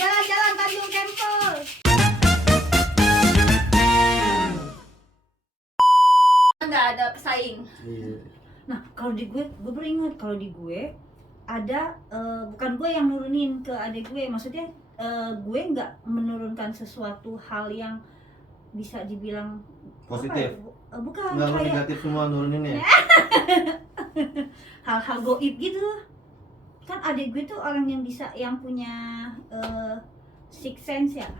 Jalan-jalan Tanjung Kempel. Nggak ada pesaing. Iya. Nah kalau di gue baru ingat kalau di gue ada bukan gue yang nurunin ke adik gue, maksudnya gue nggak menurunkan sesuatu hal yang bisa dibilang Positif. Bukan Nggak, lu kayak negatif semua nuruninnya. hal-hal goib gitu. Kan adik gue tuh orang yang bisa, yang punya sixth sense ya,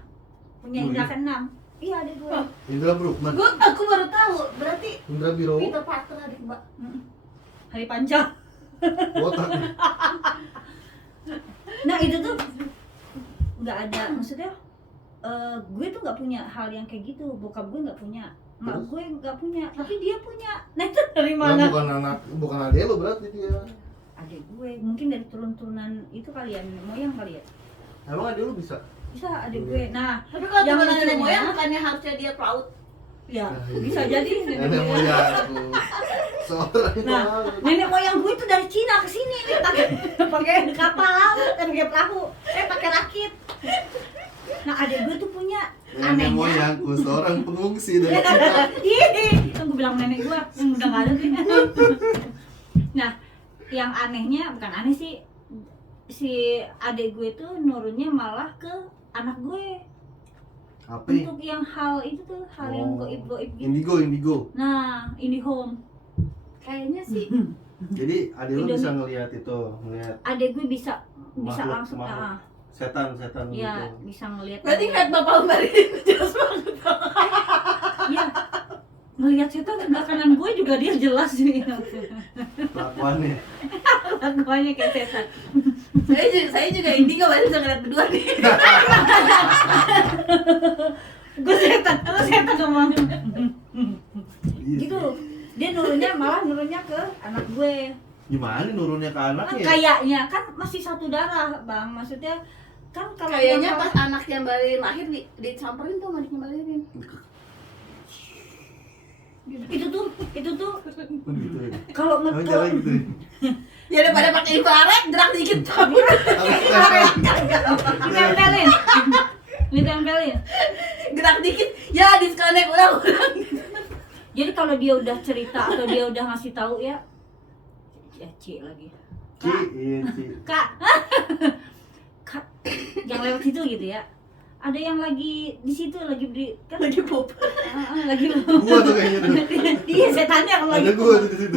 punya Oh, indera iya? keenam. Iya adik gue. Indra Brukman. Aku baru tahu, berarti Indra Biro. Peter Parker adik Mbak. Hari panjang. Botak. Nah itu tuh nggak ada, maksudnya gue tuh nggak punya hal yang kayak gitu. Bokap gue nggak punya, mak Terus? gue nggak punya, tapi dia punya. Nah itu dari Nah, mana? bukan adik lo berarti dia. Adik gue mungkin dari turun-turunan itu kali ya, nenek moyang kali ya. Emang adik lo bisa? Bisa adik gue. Nah Tapi kalau yang turunan nenek lucunya- moyang bukannya harusnya dia pelaut? ya Nah, iya. bisa jadi Nenek moyangku. Seorang Nah, laut. nenek moyang gue tuh dari Cina ke sini nih pakai kapal laut, pakai perahu, pakai rakit. Nah, adik gue tuh punya Nenek anehnya. moyangku seorang pengungsi dari Cina. Ih, kan gue bilang nenek gue, udah nggak ada sih. Nah, yang anehnya bukan aneh sih, si adik gue tuh nurunnya malah ke anak gue Apa? untuk yang hal itu tuh, hal yang goib-goib gitu. Indigo. Nah, ini home. Kayaknya sih Jadi adik lo Indomie. bisa ngelihat itu, ngelihat Adik gue bisa Makhluk, langsung makhluk. setan ya gitu. bisa ngelihat. berarti ngeliat bapak Mbak Rin jelas banget. Iya, ngelihat setan sebelah kanan gue juga dia jelas nih. Kelakuannya. Lakuannya kayak setan. Saya juga indigo baru bisa ngeliat berdua nih. Gue setan, lu setan ngomong. Iya. Gitu. Dia nurunnya malah nurunnya ke anak gue. Gimana nurunnya ke Kan anaknya? kayaknya kan masih satu darah, Bang. Maksudnya kan kalau Kayaknya yang pas anaknya Mbak Rin lahir disamperin tuh sama adiknya Mbak Rin. itu tuh Oh, gitu ya. kalau Oh, jalan gitu. Ya daripada pakai infrared gerak dikit cabut. ditempelin. Ditempelin. Gerak dikit ya disconnect ulang. Jadi kalau dia udah cerita atau dia udah ngasih tahu ya Ci lagi. Ci, iya Ci. Kak, Kak, yang lewat situ gitu ya. Ada yang lagi di situ lagi beri kan Lagi pop. lagi Gua tuh kayaknya tuh. dia setannya kalau lagi Ada gua tuh di situ.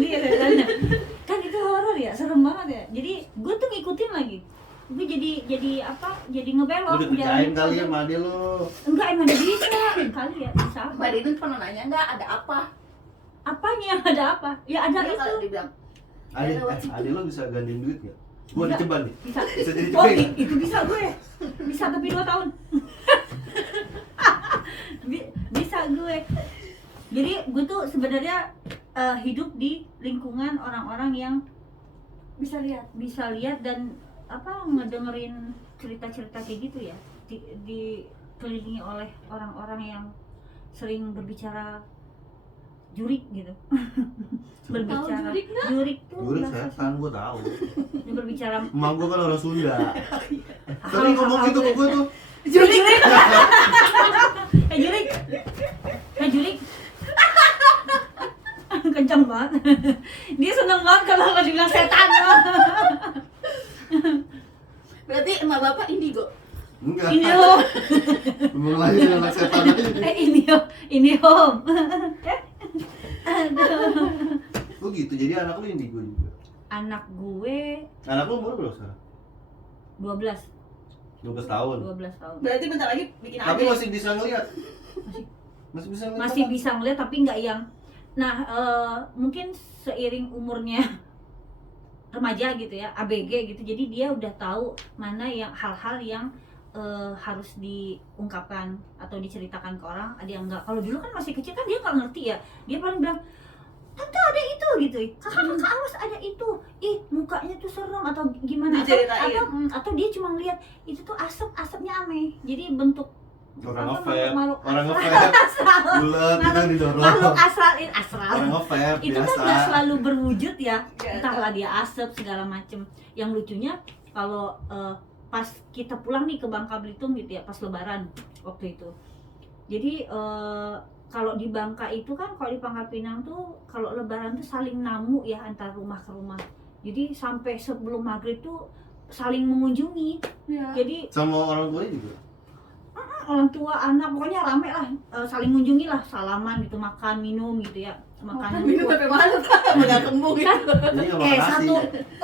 dia setannya kan itu horor ya, serem banget ya. Jadi gue tuh ngikutin lagi, gue jadi apa, jadi ngebelok Udah kerjain kali ya sama adik lo. enggak, emang dia bisa kali ya, bisa apa Mbak Rin pernah nanya nggak ada apa? apanya yang ada apa ya, ada Dia itu kalau dibilang Adik lo bisa gantiin duit nggak? Gua Bisa. diceban nih. bisa. Bisa jadi Oh, cepeng. itu bisa gue. Bisa tapi 2 tahun. Bisa gue. Jadi gue tuh sebenarnya hidup di lingkungan orang-orang yang bisa lihat. bisa lihat dan apa, ngedengerin cerita-cerita kayak gitu ya. Dikelilingi oleh orang-orang yang sering berbicara jurik gitu. Berbicara jurik nggak? jurik tuh Gue bahasa setan, gua tahu. dia berbicara Emak gua kan orang Sunda. Sering hal-hal ngomong gitu ke gua tuh. Jurik. Jurik. Jurik. Kencang banget. Dia seneng banget kalau dibilang setan. Berarti emak bapak indigo. Enggak. Ini home. Belum lahir anak setan aja. Ini home. Aduh. Oh gitu, jadi anak lu indigo juga. Anak gue Anak lu umur berapa sekarang? 12 tahun. 12 tahun. Berarti bentar lagi bikin Tapi adik. masih bisa ngeliat. Masih bisa ngeliat. Masih apa? bisa ngeliat tapi nggak yang, nah mungkin seiring umurnya remaja gitu ya, ABG gitu, jadi dia udah tahu mana yang hal-hal yang harus diungkapkan atau diceritakan ke orang, ada yang enggak. Kalau dulu kan masih kecil kan dia nggak ngerti ya, dia paling bilang tante ada itu gitu, kakak awas ada itu, ih mukanya tuh serem atau gimana, Diceritain. atau dia cuma ngeliat itu tuh asapnya aneh, jadi bentuk Orang apa, ngevape, makhluk orang astral. ngevape, Astral. bulat itu yang didorong. Makhluk astral Orang ngevape itu kan biasa. nggak selalu berwujud ya, Iya, entahlah dia asap segala macem. Yang lucunya kalau pas kita pulang nih ke Bangka Belitung gitu ya, pas Lebaran waktu itu. Jadi kalau di Bangka itu kan, kalau di Pangkal Pinang tuh kalau Lebaran tuh saling namu ya antar rumah ke rumah. Jadi sampai sebelum maghrib tuh saling mengunjungi. Ya. Jadi Sama orang tua juga. orang tua, anak, pokoknya rame lah, saling mengunjungi lah, salaman gitu, makan, minum gitu ya, makanan minum sampai mana Pak? Udah kembung gitu. Jadi nggak makan nasi. satu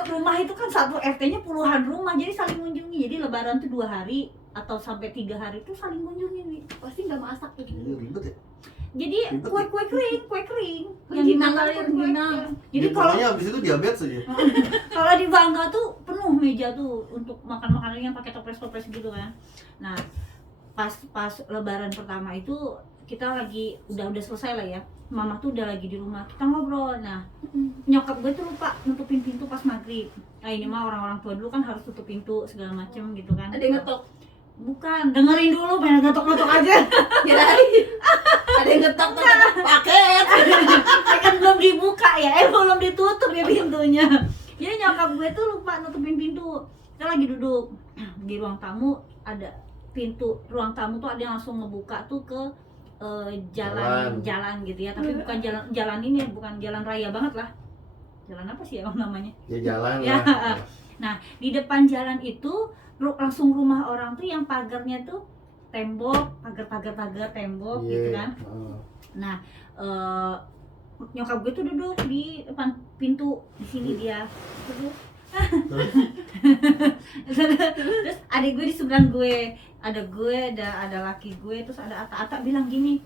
rumah itu kan satu RT-nya puluhan rumah, jadi saling mengunjungi. Jadi Lebaran tuh 2 hari atau sampai 3 hari tuh saling mengunjungi nih. Pasti nggak masak tuh. Iya, ribet ya. Jadi Ribet kue kering yang Rengginang dimakan kali, tuh rengginang. jadi Dia kalau pokoknya abis itu diabetes aja. kalau di Bangka tuh penuh meja tuh untuk makan makanan yang pakai toples gitu kan. Nah, pas Lebaran pertama itu kita lagi udah selesai lah ya, mama tuh udah lagi di rumah, kita ngobrol. Nah, nyokap gue tuh lupa nutupin pintu pas maghrib. Nah, ini mah orang-orang tua dulu kan harus tutup pintu segala macem gitu kan. Ada yang ngetok. Bukan, dengerin dulu, pengen ngetok-ngetok aja. Kirain ada yang ngetok tuh paket. Kan belum dibuka ya, belum ditutup ya pintunya. Jadi nyokap gue tuh lupa nutupin pintu. Kita lagi duduk di ruang tamu, ada pintu ruang tamu tuh ada yang langsung ngebuka tuh ke jalan gitu ya, tapi bukan jalan ini ya, bukan jalan raya banget lah. Jalan apa sih emang namanya? Ya jalan Ya. lah. Nah, di depan jalan itu langsung rumah orang tuh yang pagarnya tuh tembok, pagar tembok gitu kan. Nah, nyokap gue tuh duduk di depan pintu di sini dia. Terus adik gue di seberang gue, ada laki gue, terus ada Ata bilang gini,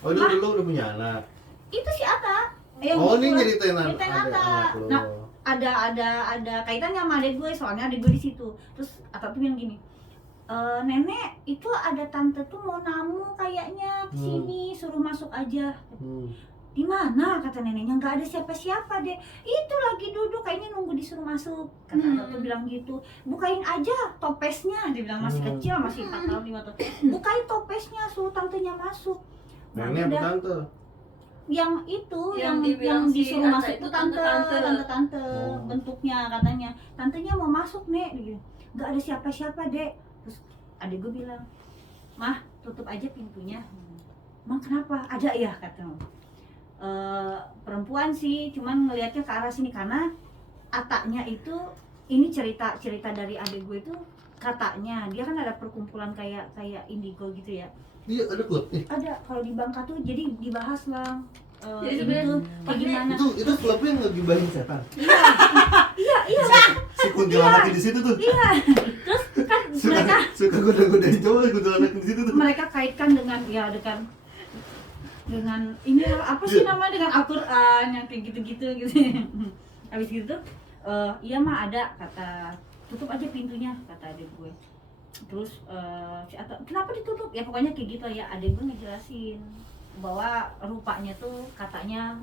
Oh, dia dulu udah punya anak. itu si Ata. Oh, ini nyeritain Nyeritain anak Ata. lo. Nah, ada kaitannya sama adik gue, soalnya adik gue di situ. Terus Ata tuh bilang gini, nenek itu ada tante tuh mau namu kayaknya kesini, suruh masuk aja. Di mana, kata neneknya, nggak ada siapa-siapa deh, itu lagi duduk kayaknya nunggu disuruh masuk, kata Ata tuh bilang gitu. Bukain aja topesnya, dia bilang masih kecil, masih 4 tahun 5 tahun, bukain topesnya, suruh tantenya masuk. Nah, Nenek apa udah, tante? yang itu Yang yang dibilang si disuruh Ata masuk itu itu tante Oh. bentuknya, katanya tantenya mau masuk nek, gitu. Nggak ada siapa-siapa dek. Terus adik gue bilang, mah tutup aja pintunya. Emang kenapa, ada ya, kata perempuan sih, cuman ngelihatnya ke arah sini karena Atanya itu, ini cerita dari adik gue itu, katanya dia kan ada perkumpulan kayak indigo gitu ya. Iya, ada klub. Ada, kalau di Bangka tuh jadi dibahas lah. Jadi ini sebenarnya tuh kayak gimana? Itu klubnya ngegibahin setan. Iya. Si kuntilanak di situ tuh. Iya. Terus kan mereka Suka goda-godain cowok, kuntilanak di situ tuh. mereka kaitkan dengan dengan ini apa sih namanya, dengan Al-Qur'an yang kayak gitu-gitu gitu. Habis gitu tuh iya mah ada, kata tutup aja pintunya, kata adik gue. Terus kenapa ditutup? Ya pokoknya kayak gitu ya, adik gue ngejelasin bahwa rupanya tuh katanya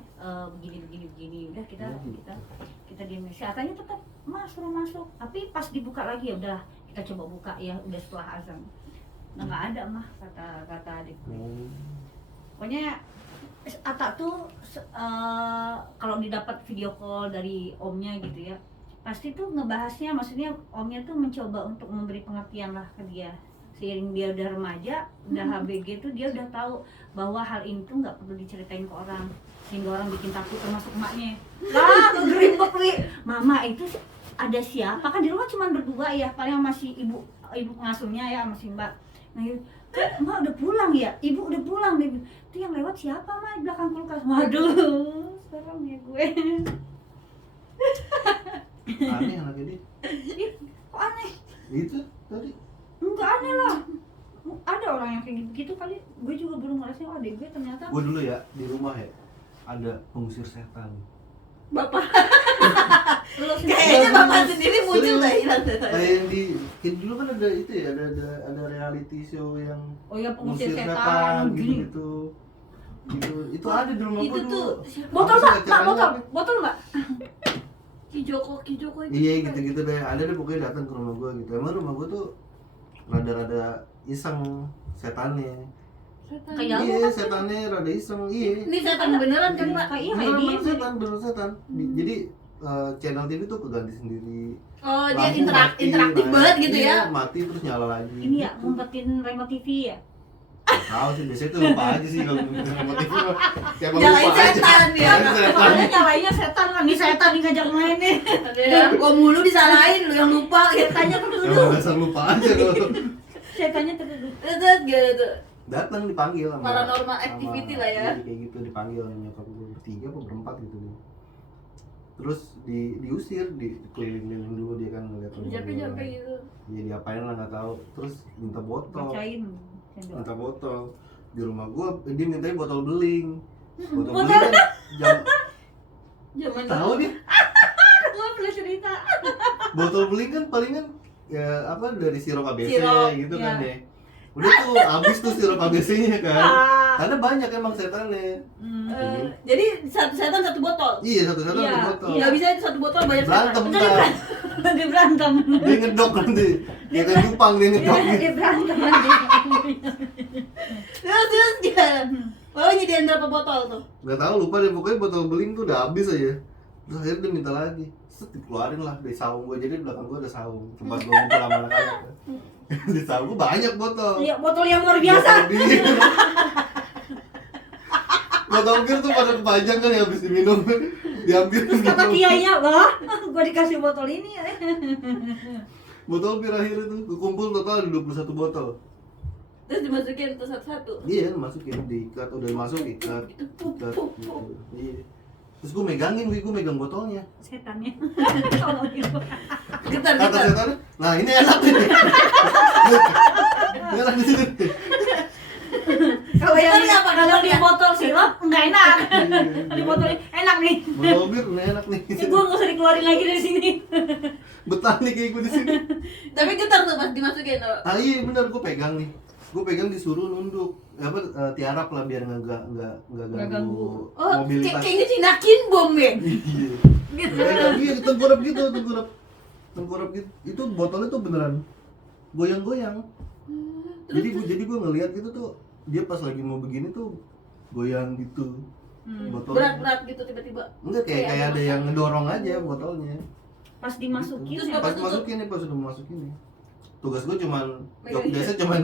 begini. Udah kita diam. Si Atanya tetap suruh masuk, tapi pas dibuka lagi ya udah kita coba buka ya, udah setelah azan. Nah, nggak ada mah, kata adik gue. Pokoknya Ata tuh kalau didapat video call dari omnya gitu ya, pasti tuh ngebahasnya, maksudnya omnya tuh mencoba untuk memberi pengertian lah ke dia. Seiring dia udah remaja, udah HBG tuh dia udah tahu bahwa hal ini tuh nggak perlu diceritain ke orang, sehingga orang bikin takut, termasuk emaknya. Lah, ngerimbek wi, mama itu ada siapa, kan di rumah cuma berdua ya, paling masih ibu pengasuhnya ya, masih mbak. Nah, kan emak udah pulang ya, ibu udah pulang, baby. Itu yang lewat siapa mah di belakang kulkas? Waduh, serem ya gue. Aneh anaknya dia. Kok aneh? Itu tadi. Enggak aneh lah. Ada orang yang kayak gitu kali. Gue juga belum ngerasain, oh adek gue ternyata. Gue dulu ya di rumah ya ada pengusir setan. Bapak. Lo Kayaknya bapak sendiri muncul Serius. hilang. Kayak yang kayak dulu kan ada itu ya, ada reality show yang oh ya, pengusir pengusir setan gini. gitu. Itu ada di rumah Itu gue tuh dulu. Botol Apa sih Mbak, acaranya? botol Mbak. Ki Joko itu. Iya gitu deh, ada deh pokoknya datang ke rumah gue gitu. Emang rumah gue tuh rada-rada iseng setannya. Kayak Iya, apa? setannya rada iseng. Iya. Ini setan beneran kan Pak? Iya, Beneran kayak dia. setan. Hmm. Jadi channel TV tuh keganti sendiri. Oh, dia Lampu mati, interaktif nah, banget gitu iya, ya. mati terus nyala lagi. Ini ya Gitu. ngumpetin remote TV ya. Nggak tahu sih, biasanya tuh lupa aja sih kalau ngumpetin remote TV mah. Kayak mau Nyalain lupa aja. setan dia. Nyalain setan. Soalnya nyalainnya setan kan, nih setan nih ngajak main nih. Ya, gua mulu disalahin lu yang lupa gitu. Setannya tertuduh. Emang dasar lupa aja kalau Setannya tertuduh. Terus gitu. datang dipanggil sama Paranormal activity lah ya. iya, kayak gitu dipanggil sama nyokap gue bertiga apa berempat gitu nih. Terus diusir, dikelilingin dulu dia kan ngeliat rumah Jampe-jampe gua. gitu. Iya diapain lah nggak tahu. Terus minta botol. Bacain sendok. Minta botol. Di rumah gua dia mintanya botol beling. Botol Botol- beling kan jam Zaman tahu dia. Gua belum cerita. Botol beling kan palingan ya apa dari sirup ABC Sirup, gitu ya. kan ya. Udah tuh habis tuh sirup ABC-nya kan. Ah. Karena banyak emang setannya. jadi satu setan satu botol. Iya, satu-satu Iya, satu botol. iya. Nggak bisa itu satu botol banyak Berantem setan. ntar. Dia berantem. Dia ngedok nanti. Dia kan Jepang dia ngedok. Dia berantem nanti. Terus gimana? Bawa nyediain berapa botol tuh? Gak tahu lupa deh pokoknya botol beling tuh udah habis aja. Terus akhirnya dia minta lagi. Set dikeluarin lah dari saung gue, jadi di belakang gue ada saung tempat gue ngumpul sama anak-anak. Di saung gue banyak botol. Iya, botol yang luar biasa. Botol bir. Botol bir tuh pada kepajang kan ya habis diminum. Diambil Terus kata gitu. kiainya, "Wah, gua dikasih botol ini." Botol bir akhirnya tuh kekumpul total ada 21 botol. Terus dimasukin tuh satu-satu. Iya masukin diikat, udah masuk ikat. Ikat gitu. Iya. Terus gue megangin, gue megang botolnya. Setannya. Tolongin gua. Getar Kata getar. setan, nah ini enak nih. Enak di sini. Kalau yang Tapi apa? kalau di botol sirup enggak enak. Iya. Di botol ini enak nih. Botol bir, ini enak nih. Ini gua enggak usah dikeluarin lagi dari sini. Betah nih kayak gue di sini. Tapi getar tuh pas dimasukin tuh. Ah iya benar, gue pegang nih. Gue pegang disuruh nunduk, apa tiarap lah biar nggak Nggak ganggu. ganggu Oh, mobilitas. kayaknya jinakin bom ya. Iya. Gitu. Iya, tengkurap gitu, tengkurap gitu. Itu botolnya tuh beneran goyang-goyang. Jadi gue ngelihat gitu tuh, dia pas lagi mau begini tuh goyang gitu. Botolnya. Berat-berat gitu tiba-tiba. Enggak kayak ada yang ngedorong aja botolnya. Pas dimasukin Terus ya. Pas tutup. masukin nih, pas udah masukin nih. Tugas gue cuman Megangin. biasa cuman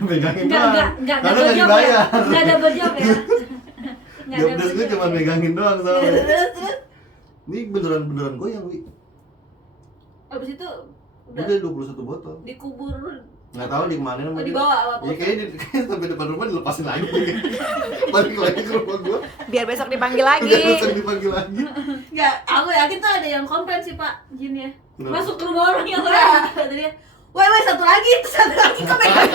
megangin Enggak doang. Karena double nggak job dibayar. ya. Enggak double job ya. Nggak Job double desk gue job cuman ya. megangin doang soalnya. Terus Ini beneran goyang, Wi. abis itu udah Udah 21 botol. dikubur. Nggak tahu di mana Oh, namanya. dibawa apa? Ya kayaknya sampai depan rumah dilepasin lagi. Balik lagi ke rumah gua. Biar besok dipanggil Udah lagi. langsung dipanggil lagi. Enggak, aku yakin tuh ada yang komplain sih Pak Jin ya. Kenapa? Masuk ke rumah orang yang lain. Enggak, kata dia. Woi, satu lagi kok megang.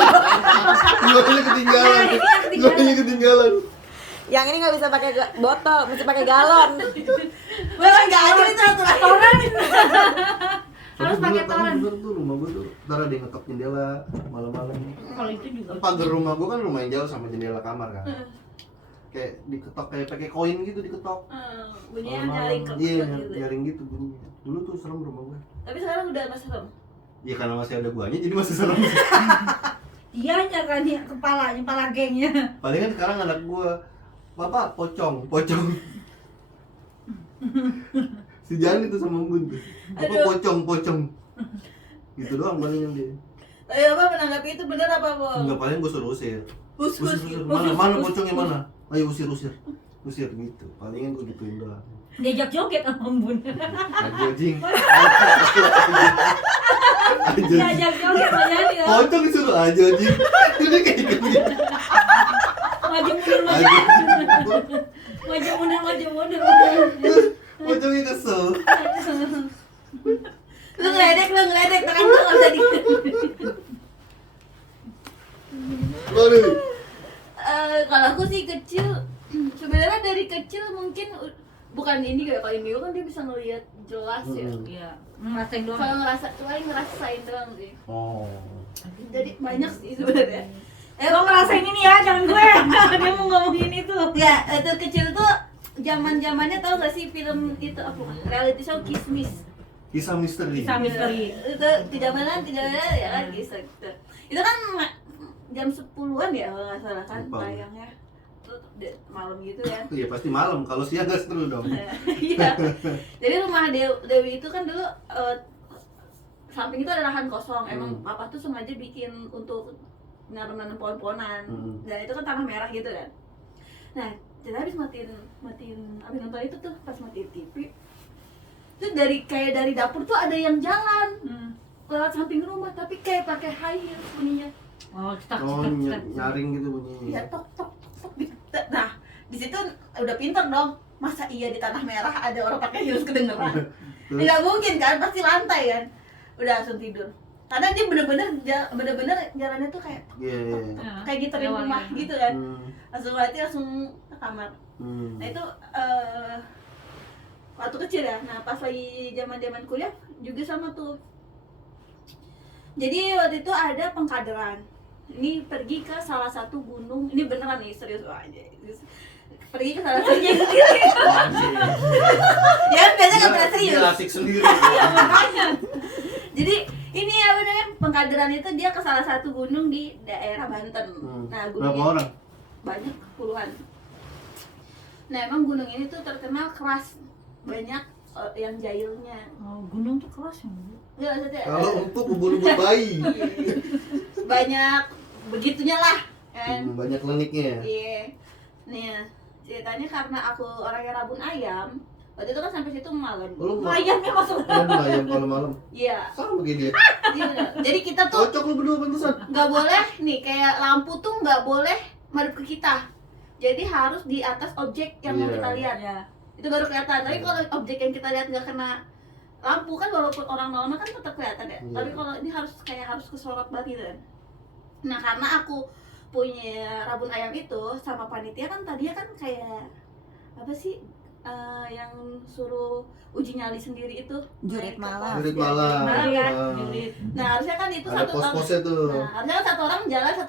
Guanya ketinggalan. Guanya ketinggalan. Yang ini nggak bisa pakai botol, mesti pakai galon. Woi, enggak aja itu satu lagi. Toran. Tapi Harus pakai bener, toran. bener tuh rumah gua tuh. Ntar ada yang ngetok jendela malam-malam. Kalau itu juga. Kan pagar rumah gua kan lumayan jauh sama jendela kamar kan. Kayak diketok kayak pakai koin gitu diketok. Bunyinya Malam-malam. nyaring Iya, gitu. nyaring gitu bunyinya. Dulu tuh serem rumah gua. Tapi sekarang udah nggak serem. Ya karena masih ada guanya jadi masih serem. Dianya kan ya kepala gengnya. Palingan sekarang anak gua, Papa pocong. Si Jan itu sama Bun tuh. Papa Aduh. pocong. Gitu doang palingan dia. Tapi apa menanggapi itu bener apa bohong? Enggak, paling gua suruh usir. Usir. Mana pocongnya mana? Ayo usir. Usir gitu. Palingan gua gituin doang. Diajak joget sama Bun. Anjing. Anjing. Diajak joget sama jadi. Pocong disuruh aja anjing. Ini kayak gitu. Maju mundur. Maju mundur. Pocongnya kesel. Lu ngeledek, tangan lu nggak bisa di. Waduh. Kalau aku sih kecil, sebenarnya dari kecil mungkin bukan ini kayak kalau Indio kan dia bisa ngelihat jelas ya. Iya, ngerasain doang. Kalau ngerasain doang sih. Oh. Jadi banyak sih sebenarnya. Lo ngerasain ini ya, jangan gue. Dia mau ngomongin itu. Ya, itu kecil tuh zaman-zamannya tau gak sih film itu apa? Reality show Kismis. Kisah misteri. Kisah misteri. Itu kejamanan ya kan kisah gitu. Itu kan jam 10-an ya kalau nggak salah kan Lupa. tayangnya. malam gitu kan. Iya pasti malam, kalau siang nggak seru dong. Iya. Jadi rumah Dewi itu kan dulu samping itu ada lahan kosong. Emang papa tuh sengaja bikin untuk nanam pohon-pohonan. Dan itu kan tanah merah gitu kan. Nah, jadi habis matiin abis nonton itu tuh pas matiin TV. Itu dari dapur tuh ada yang jalan lewat samping rumah tapi kayak pakai high heels bunyinya. Oh, Nyaring gitu bunyinya. Iya, tok tok tok gitu. Nah, di situ udah pinter dong. Masa iya di tanah merah ada orang pakai heels kedengeran? Tidak mungkin kan, pasti lantai kan. Udah langsung tidur. Karena dia bener-bener jalannya tuh kayak kayak gitarin rumah gitu kan. Langsung mati langsung ke kamar. Nah itu waktu kecil ya. Nah pas lagi zaman kuliah juga sama tuh. Jadi waktu itu ada pengkaderan. Ini pergi ke salah satu gunung. Ini beneran nih, serius aja. Pergi ke salah satu gunung. Ya biasanya nggak pernah serius. Dia asik sendiri. Makanya. Jadi ini ya benernya pengkaderan itu dia ke salah satu gunung di daerah Banten. Nah gunungnya berapa orang? banyak, puluhan. Nah emang gunung ini tuh terkenal keras, banyak yang jahilnya. Oh, gunung tuh keras ya? Nggak maksudnya. Kalau empuk ubur-ubur bayi. Banyak begitunya lah kan. Banyak leniknya. Iya. Nih ceritanya karena aku orangnya rabun ayam. Waktu itu kan sampai situ malam. Ayamnya masuk. Ayam kalau malam. Iya. Sama kayak dia. Iya bener. Jadi kita tuh Cocok lu berdua pantesan. nggak boleh nih kayak lampu tuh nggak boleh madep ke kita. Jadi harus di atas objek yang mau kita lihat. Ya. Itu baru kelihatan. Tapi kalau objek yang kita lihat nggak kena lampu kan walaupun orang malam kan tetap kelihatan ya. Tapi kalau ini harus kesorot banget gitu kan. Nah karena aku punya rabun ayam itu sama panitia kan tadinya kan kayak apa sih yang suruh uji nyali sendiri itu Jurit malam. Jurit malam. Nah harusnya kan itu ada satu orang. pos-posnya tuh. Nah harusnya kan satu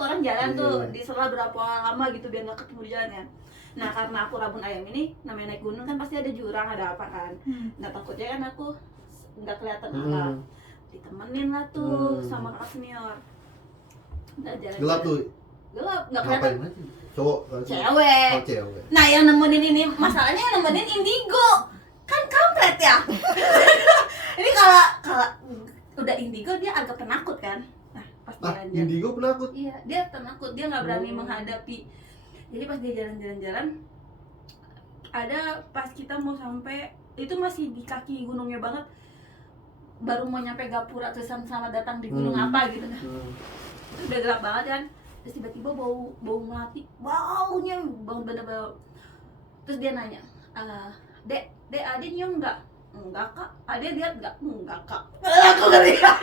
orang jalan tuh Iya. di setelah berapa lama gitu biar nggak ketemu di jalan kan. Nah karena aku rabun ayam ini namanya naik gunung kan pasti ada jurang ada apa kan. Nah takutnya kan aku nggak kelihatan apa. Ditemenin lah tuh sama kakak senior. Nah, Gelap tuh. Gelap nggak kelihatan. Ngapain aja? Cowok. Cewek. Oh, cewek. Nah yang nemenin ini masalahnya yang nemenin indigo kan kampret ya. Ini kalau udah indigo dia agak penakut kan. Nah pas jalan-jalan. Indigo penakut. Iya dia penakut dia nggak berani menghadapi. Jadi pas dia jalan-jalan ada pas kita mau sampai itu masih di kaki gunungnya banget. Baru mau nyampe Gapura terus sama datang di gunung apa gitu kan. Udah gelap banget kan. Terus tiba-tiba bau melati, baunya bener-bener. Terus dia nanya, dek Ade nyium nggak? Enggak kak. Ade lihat nggak? Enggak kak. Aku ngeliat.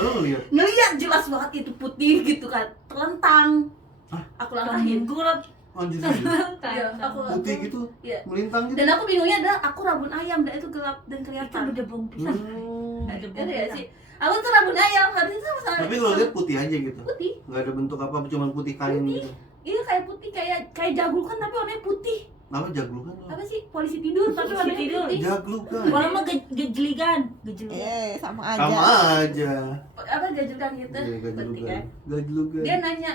Lalu ngeliat? Ngeliat jelas banget itu putih gitu kan, telentang. Aku langkahin. Gulat. Anjir. Iya, aku Putih gitu. Iya. Melintang gitu. Dan aku bingungnya adalah aku rabun ayam dan itu gelap dan Itu kelihatan. beda bong pisang. Ada ya sih. Aku tuh rabun ayam, harusnya sama sama. Tapi lo lihat putih aja gitu. Putih. Nggak ada bentuk apa, cuma putih kain gitu. Iya kayak putih kayak jaglukan tapi warnanya putih. Nama jaglukan lo. Apa sih? Polisi tidur tapi Polisi warnanya tidur. putih. Jaglukan. Kalau mah gejeligan. Sama aja. Sama aja. Apa gajlukan gitu? Iya, Putih kan. gajlukan. Gajlukan. Dia nanya,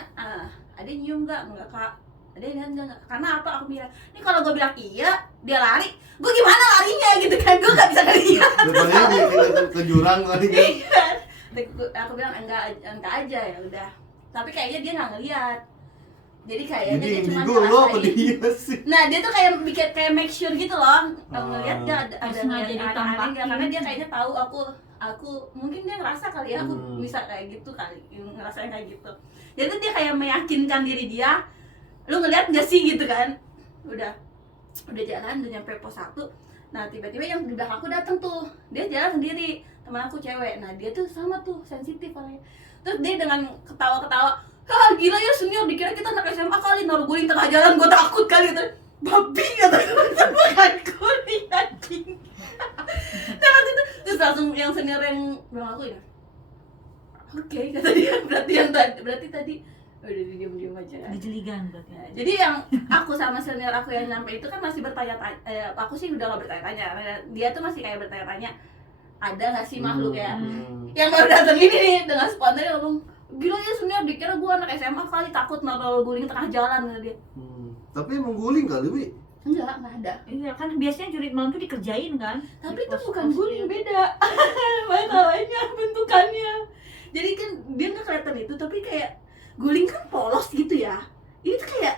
ada nyium nggak? Enggak kak. Ada yang enggak. Karena apa? Aku bilang, ini kalau gue bilang iya, dia lari. Gue gimana larinya gitu kan? Gue nggak bisa ngeliat. Depannya dia ke jurang tadi kan. Iya. Aku bilang enggak aja ya udah. Tapi kayaknya dia nggak ngeliat. Jadi kayaknya Jadi dia cuma indigo lo apa ngerasain. dia sih? Nah dia tuh kayak bikin kayak make sure gitu loh. Ngeliat dia ada sengaja yang aneh-aneh ditampakin. nggak? Karena dia kayaknya tahu aku mungkin dia ngerasa kali ya aku bisa kayak gitu kali ngerasain kayak gitu. Jadi dia kayak meyakinkan diri dia, lu ngeliat nggak sih gitu kan? Udah jalan udah nyampe pos 1. Nah tiba-tiba yang di belakang aku datang tuh, dia jalan sendiri, teman aku cewek. Nah dia tuh sama tuh sensitif orangnya. Terus dia dengan ketawa-ketawa, gila ya senior, dikira kita anak SMA kali naruh guling tengah jalan, gue takut kali gitu. Babi kata gue, bukan guling anjing. Nah waktu itu terus langsung yang senior yang bilang aku ya, oke kata dia, berarti tadi udah diam-diam aja kan. Gejeligan berarti. Nah, jadi yang aku sama senior aku yang nyampe itu kan masih bertanya-tanya, aku sih udah gak bertanya-tanya, dia tuh masih kayak bertanya-tanya, ada gak sih makhluk ya? Yang baru datang ini nih dengan spontan dia ngomong, gila ya senior, dikira gue anak SMA kali takut naruh guling tengah jalan kata dia. Tapi emang guling kali, Wi. Enggak ada. Iya kan biasanya jurit malam tuh dikerjain kan. Tapi Di itu pos-pos bukan guling, beda. Masalahnya bentukannya. Jadi kan dia nggak kelihatan itu, tapi kayak guling kan polos gitu ya. Ini tuh kayak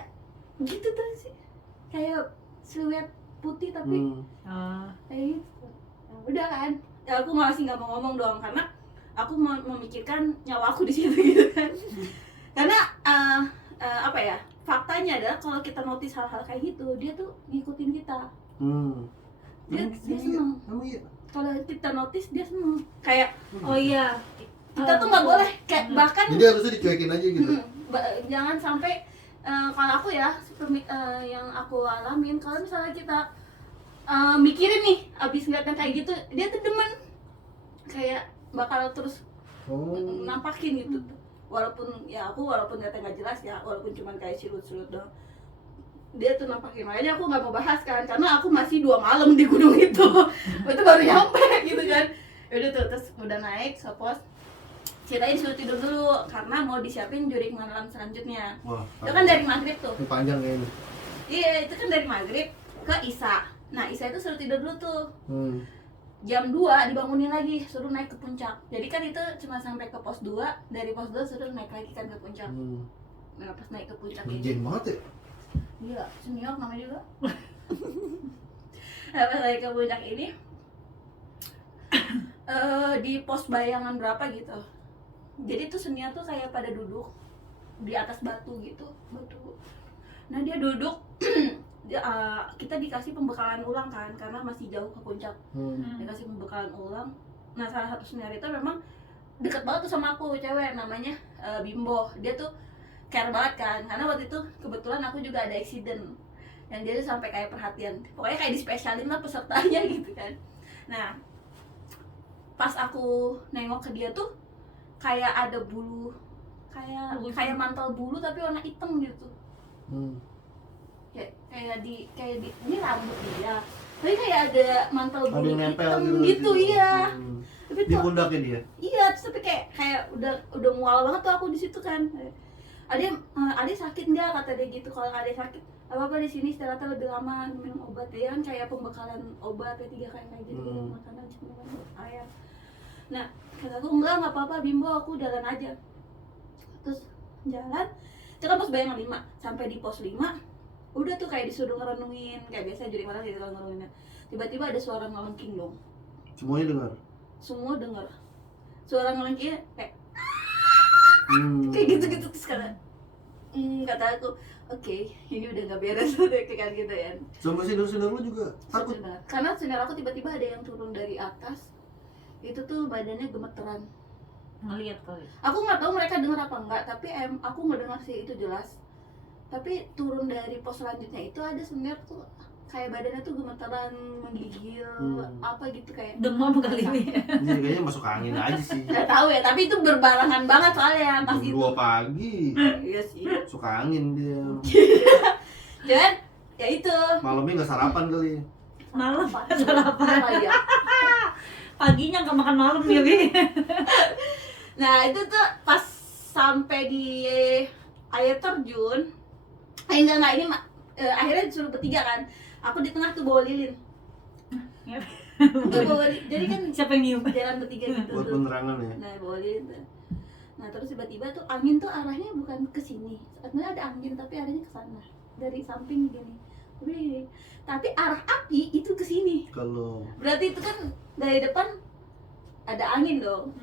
gitu tuh sih. Kayak siluet putih tapi Ah, kayak gitu. Nah, udah kan. Ya aku masih nggak mau ngomong doang karena aku mau memikirkan nyawa aku di situ gitu kan. Karena apa ya? Faktanya adalah kalau kita notice hal-hal kayak gitu, dia tuh ngikutin kita. Dia seneng. Iya. Kalau kita notice dia seneng. Kayak oh iya. kita tuh nggak boleh kayak bahkan Jadi harusnya dicuekin aja gitu. jangan sampai kalau aku ya yang aku alamin kalau misalnya kita mikirin nih abis ngeliat yang kayak gitu dia tuh demen kayak bakal terus nampakin gitu walaupun data nggak jelas ya walaupun cuma kayak silut-silut doang dia tuh nampakin makanya aku nggak mau bahas kan karena aku masih 2 malam di gunung itu itu baru nyampe gitu kan udah tuh terus udah naik ke pos ceritain suruh tidur dulu karena mau disiapin jurik malam selanjutnya. Wah, Itu kan dari maghrib tuh. ini panjang kayaknya. Iya itu kan dari maghrib ke isya. Nah isya itu suruh tidur dulu tuh. Jam 2 dibangunin lagi suruh naik ke puncak. Jadi kan itu cuma sampai ke pos 2 dari pos 2 suruh naik lagi kan ke puncak. Nah pas naik ke puncak ini. Ngerjain banget ya. Iya senior namanya juga. Nah, pas naik ke puncak ini di pos bayangan berapa gitu. Jadi tuh senior tuh kayak pada duduk di atas batu gitu, batu. Nah dia duduk, kita dikasih pembekalan ulang kan, karena masih jauh ke puncak. Dikasih pembekalan ulang. Nah salah satu senior itu memang deket banget tuh sama aku, cewek namanya Bimbo. Dia tuh care banget kan, karena waktu itu kebetulan aku juga ada accident. Yang dia tuh sampai kayak perhatian, pokoknya kayak dispesialin lah pesertanya gitu kan. Nah pas aku nengok ke dia tuh kayak ada bulu kayak mantel bulu tapi warna hitam gitu kayak di ini rambut dia tapi kayak ada mantel bulu hitam gitu iya tapi di pundaknya dia iya terus tapi kayak udah mual banget tuh aku di situ kan Ade sakit nggak kata dia gitu kalau Ade sakit apa di sini istirahatnya lebih lama minum obat ya kan kayak pembekalan obat P3 kayak gitu makanan cemilan air. Nah kata aku enggak apa-apa Bimbo aku jalan aja terus jalan itu kan pos bayangan 5 sampai di pos 5 udah tuh kayak disuruh ngerenungin kayak biasa jadi mana gitu kalau ngerenungin tiba-tiba ada suara ngelengking dong semuanya semua dengar suara ngelengking kayak kayak gitu-gitu terus kata aku oke, ini udah nggak beres kayak gitu ya sama senior lu juga takut karena senior aku tiba-tiba ada yang turun dari atas itu tuh badannya gemeteran ngelihat kali. Aku nggak tahu mereka dengar apa enggak tapi aku nggak dengar sih itu jelas tapi turun dari pos selanjutnya itu ada senior tuh kayak badannya tuh gemeteran menggigil apa gitu kayak Demam kali ini. Iya kayaknya masuk angin aja sih nggak tahu ya tapi itu berbarengan banget soalnya pas jam itu 2 pagi iya sih suka angin dia dan ya itu malamnya nggak sarapan kali Malam sarapan. apa ya Paginya nggak makan malam ya, Bi. nah itu tuh pas sampai di air terjun enggak ini akhirnya disuruh bertiga kan aku di tengah tuh bawa lilin jadi kan Siapa yang niup? jalan bertiga gitu buat tuh. penerangan ya Nah bawa lilin tuh. Nah terus tiba-tiba tuh angin tuh arahnya bukan ke sini sebenarnya ada angin tapi arahnya ke sana dari samping gini tapi arah api itu ke sini kalau berarti itu kan dari depan ada angin dong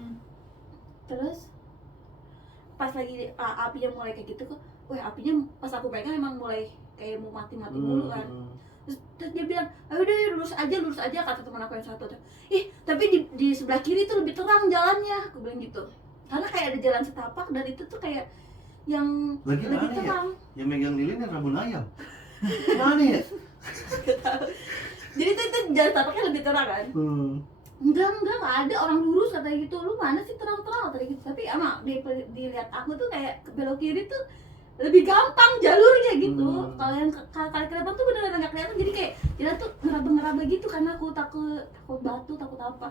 terus pas lagi apinya mulai kayak gitu kok apinya pas aku pegang emang mulai kayak mau mati-mati dulu kan terus dia bilang udah lurus aja kata teman aku yang satu tuh tapi di sebelah kiri tuh lebih terang jalannya aku bilang gitu karena kayak ada jalan setapak dan itu tuh kayak yang lagi lebih mana terang ya yang megang lilin yang rabun ayam mana ya jadi itu jalan setapaknya lebih terang kan enggak ada orang lurus katanya gitu lu mana sih terang-terang katanya gitu tapi emang dilihat aku tuh kayak ke belok kiri tuh lebih gampang jalurnya gitu kalau yang kali ke depan tuh beneran nggak kelihatan jadi kayak jalan tuh ngeraba gitu karena aku takut batu takut apa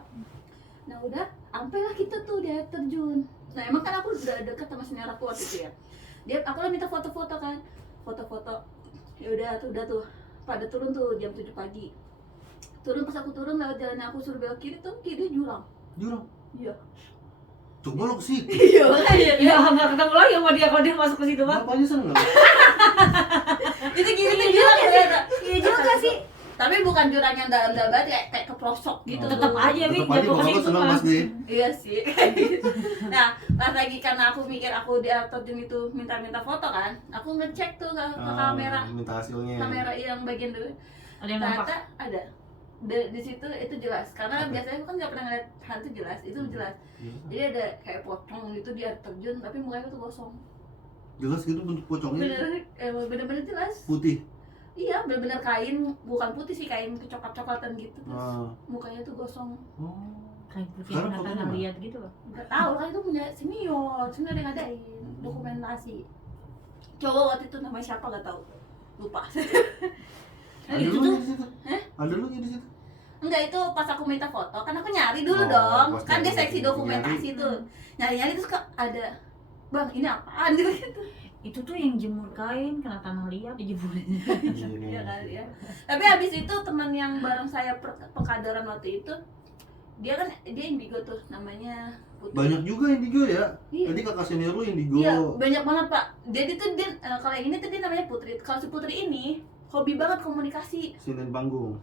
nah udah sampailah kita tuh di air terjun nah emang kan aku udah deket sama senior aku waktu itu ya aku lah minta foto-foto kan foto-foto Ya udah tuh pada turun tuh jam 7 pagi. Turun, pas aku turun lewat jalan yang aku suruh belok kiri tuh kiri jurang. Jurang. Iya. Coba lo ke situ. Iya makanya Ya nggak ketemu lagi sama dia kalau dia masuk ke situ bang. Bapaknya seneng. itu kiri tuh jurang ternyata. Iya juga sih. Tapi bukan jurang yang dalam-dalam banget kayak ke pelosok gitu. Oh. Tetap aja Wi, Tetep aja jatuh ke bapak lo situ seneng Bang. pasti. Iya sih. Nah, pas lagi karena aku mikir aku di air terjun itu minta foto kan, aku ngecek tuh ke kamera Minta hasilnya. yang bagian dulu. Ada yang nampak. Ternyata ada. Di situ itu jelas karena Apa? biasanya aku kan nggak pernah ngeliat hantu jelas, itu jelas. Iya. Jadi ada kayak pocong gitu di air terjun tapi mukanya tuh kosong. Jelas gitu bentuk pocongnya. Bener-bener jelas. Putih. Iya, bener-bener kain, bukan putih sih, kain kecoklat-coklatan gitu terus Ah. mukanya tuh gosong. Oh. Kayak putih Sekarang yang fotonya Nathan mana? lihat gitu Bang. Nggak tahu kan itu punya senior ada yang ngadain dokumentasi. Cowok waktu itu namanya siapa nggak tahu, lupa. Ada Itu lu tuh di situ? Hah? Ada lu di situ? enggak, itu pas aku minta foto kan aku nyari dulu Oh, dong, pas kan dia nyari, seksi dokumentasi tuh, nyari terus kok ada, bang ini apaan gitu. Itu tuh yang jemur kain kena tanah liat dijemurin. Iya kali ya. Tapi habis itu teman yang bareng saya pengkaderan waktu itu, dia indigo tuh namanya Putri. Banyak juga indigo ya. Iya. Tadi kakak senior lu indigo. Iya, banyak banget pak. Jadi tuh dia kalau yang ini tuh dia namanya Putri. Kalau si Putri ini hobi banget komunikasi. Sinden panggung.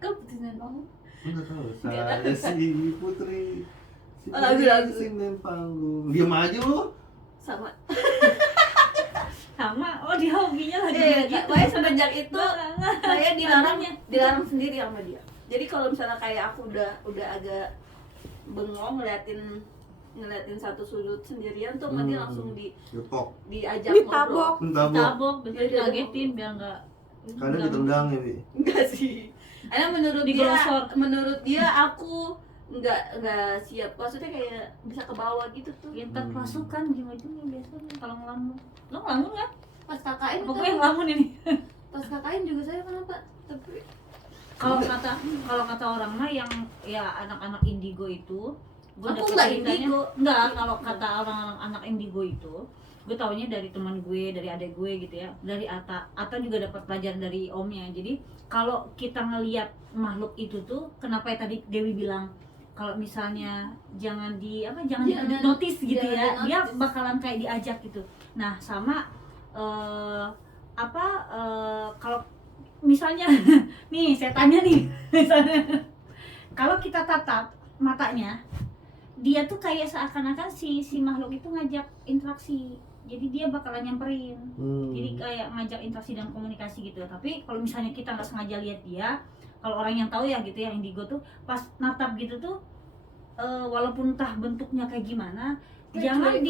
Kan Putri dan kamu. Enggak tahu. Nggak Saya si Putri. Si Oh, lagu-lagu. Sinden panggung. Diam aja lu. Sama. Sama, oh dia hobinya lagi Iya, pokoknya semenjak itu Barengan. saya dilarang sendiri sama dia. Jadi kalau misalnya kayak aku udah agak bengong ngeliatin satu sudut sendirian tuh, sama dia langsung Getok. diajak Ditabok. Entabok. Tabok, biasanya dikagetin biar nggak. Kadang ditendang ya, Bi. Enggak sih. Karena Digrosor. menurut dia aku nggak siap. Maksudnya kayak bisa ke bawah gitu tuh. Ya ntar kerasukan ujung-ujungnya biasanya kalau ngelamun. Lo ngelamun kan? Pas KKN Pokoknya ngelamun ini. pas KKN juga saya kenapa? Tapi Kalau kata orang mah yang ya anak-anak indigo itu, gue Aku dapet nggak ceritanya. indigo. Enggak, kalau kata orang anak indigo itu, gue taunya dari teman gue, dari adik gue gitu ya, dari Ata juga dapat pelajaran dari omnya. Jadi kalau kita ngelihat makhluk itu tuh, kenapa ya tadi Dewi bilang kalau misalnya jangan di notice gitu jangan ya, dia di-notice. bakalan kayak diajak gitu. Nah sama kalau misalnya nih saya tanya nih misalnya kalau kita tatap matanya, dia tuh kayak seakan-akan si makhluk itu ngajak interaksi, jadi dia bakalan nyamperin. Jadi kayak ngajak interaksi dan komunikasi gitu. Tapi kalau misalnya kita nggak sengaja lihat dia, kalau orang yang tahu ya gitu ya, indigo tuh pas natap gitu tuh walaupun entah bentuknya kayak gimana, jangan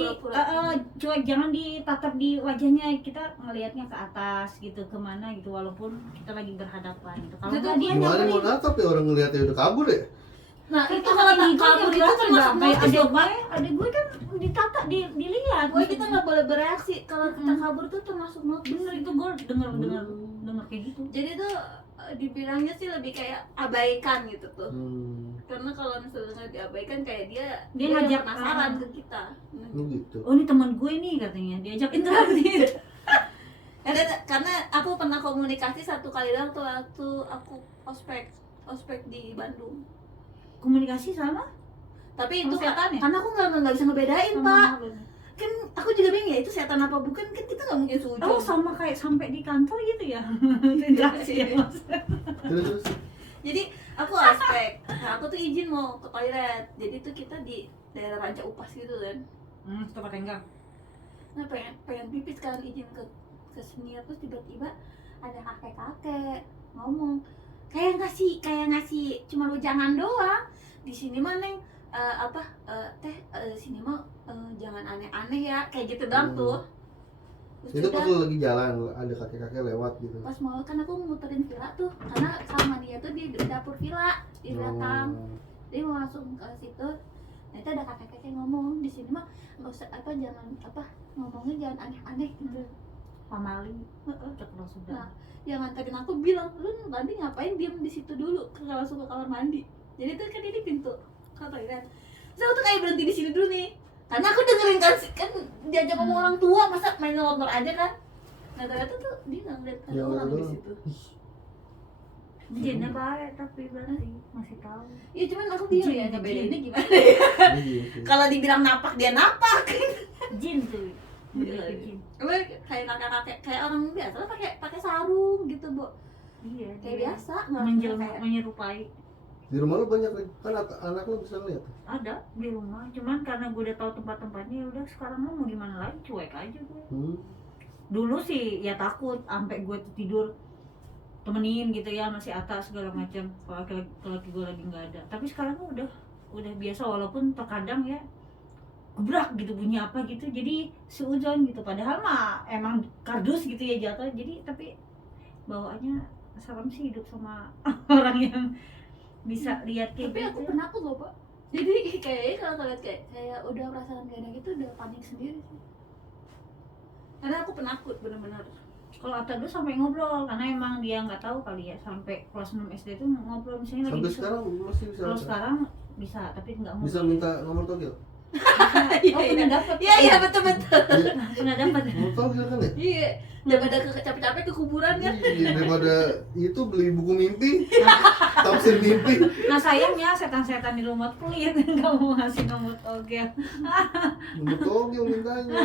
jangan ditatap di wajahnya, kita ngelihatnya ke atas gitu, kemana gitu, walaupun kita lagi berhadapan gitu. Kalau Itu nggak dia Gimana mau nyamperin. natap ya, orang ngeliatnya udah kabur ya? nah Kan itu kalau kalau indigo kabur yang itu kelihatan, termasuk Bang. Kayak notice loh, Pak. adek gue kan ditata dilihat. Pokoknya kita nggak boleh bereaksi kalau kita kabur tuh termasuk notice. Bener itu gue denger kayak gitu. Jadi tuh dibilangnya sih lebih kayak abaikan gitu tuh. Hmm. Karena kalau misalnya nggak diabaikan kayak dia ngajak penasaran ke kita. Lu gitu. Oh ini teman gue nih katanya, diajak interaksi. Karena aku pernah komunikasi satu kali doang tuh waktu aku ospek di Bandung. Komunikasi sama Tapi itu setan ya? karena aku nggak bisa ngebedain sama pak. apa? Kan aku juga bingung ya itu setan apa bukan, kan kita nggak mungkin sujud. Oh sama kayak sampai di kantor gitu ya. Interaksi ya Mas. Terus Jadi aku ospek, nah aku tuh izin mau ke toilet. Jadi tuh kita di daerah Ranca Upas gitu kan. Tempat tenggang. Nah pengen pipis kan, izin ke senior, terus tiba-tiba ada kakek ngomong kayak ngasih cuma wejangan doang. Di sini mah Neng sini mah jangan aneh-aneh ya, kayak gitu doang tuh. Terus itu pas udah, lu lagi jalan ada kakek-kakek lewat gitu. pas mau kan aku muterin villa tuh, karena sama dia tuh di dapur villa di belakang. Dia mau langsung ke situ. Nah itu ada kakek-kakek ngomong di sini mah nggak usah ngomongnya jangan aneh-aneh gitu. Pamali. Cekro sudah. Nah, yang nganterin aku bilang, lu tadi ngapain diem di situ dulu, langsung ke kamar mandi. Jadi tuh kan ini pintu ke toilet. Terus aku tuh kayak berhenti di sini dulu nih, karena aku dengerin kan diajak ngomong orang tua, masa main motor aja kan. Nah ternyata tuh dia nggak ngeliat ada Ya, orang di Allah. situ. Jinnya baik tapi berarti masih tahu. Iya cuman aku bingung ya Jin, ngebedainnya jin. gimana. Iya sih. Kalau dibilang napak dia napak. Jin tuh. Iya. Jin. Emang kayak kakek-kakek kayak orang biasa lah pakai sarung gitu, Bu. Iya, Kayak dia biasa nggak kayak menyerupai. Di rumah lu banyak nih, kan anak lu bisa lihat. Ada di rumah, cuman karena gue udah tahu tempat-tempatnya, udah sekarang mah mau gimana lagi, cuek aja gue. Dulu sih ya takut sampai gue tuh tidur temenin gitu ya, masih atas segala macam kalau laki gue lagi nggak ada. Tapi sekarang mah udah biasa, walaupun terkadang ya gebrak gitu bunyi apa gitu, jadi seuzon gitu. Padahal mah emang kardus gitu ya jatuh, jadi tapi bawaannya serem sih hidup sama orang yang bisa lihat kayak tapi gitu. aku penakut loh, Pak. Jadi kayaknya kalau ngeliat kayak udah perasaan kayak gitu udah panik sendiri sih. Karena aku penakut bener-bener. Kalau Atta dulu sampai ngobrol, karena emang dia nggak tahu kali ya, sampai kelas 6 SD tuh ngobrol misalnya lagi Sampai di- sekarang masih bisa. Kalau sekarang bisa, tapi nggak ngobrol. Bisa minta nomor togel. Oh, pernah dapat. Iya betul-betul. Pernah dapat. Nomor togel kan ya? Iya. Daripada capek-capek ke kuburan kan. Iya, daripada itu beli buku mimpi, tafsir mimpi. Nah sayangnya setan-setan di rumah tuh pelit, nggak mau ngasih nomor togel. Nomor togel mintanya.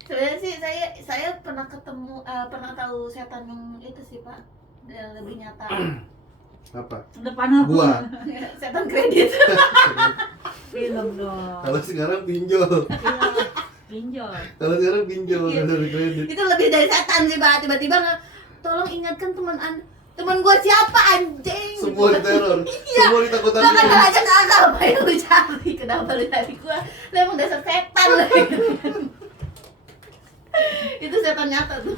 Sebenarnya sih saya pernah ketemu pernah tahu setan yang itu sih, Pak. Yang lebih nyata. Apa? Depan aku. Gua. Setan kredit. Film dong. Kalau sekarang pinjol. Iya, pinjol. Kalau sekarang pinjol Iya. dari kredit. Itu lebih dari setan sih, Pak. Tiba-tiba tolong ingatkan teman gua siapa anjing. Semua diteror. Semua ditakutan. Bahkan aja kagak apa yang lu cari. Kenapa lu cari gua? Lu emang dasar setan lagi. Itu setan nyata tuh.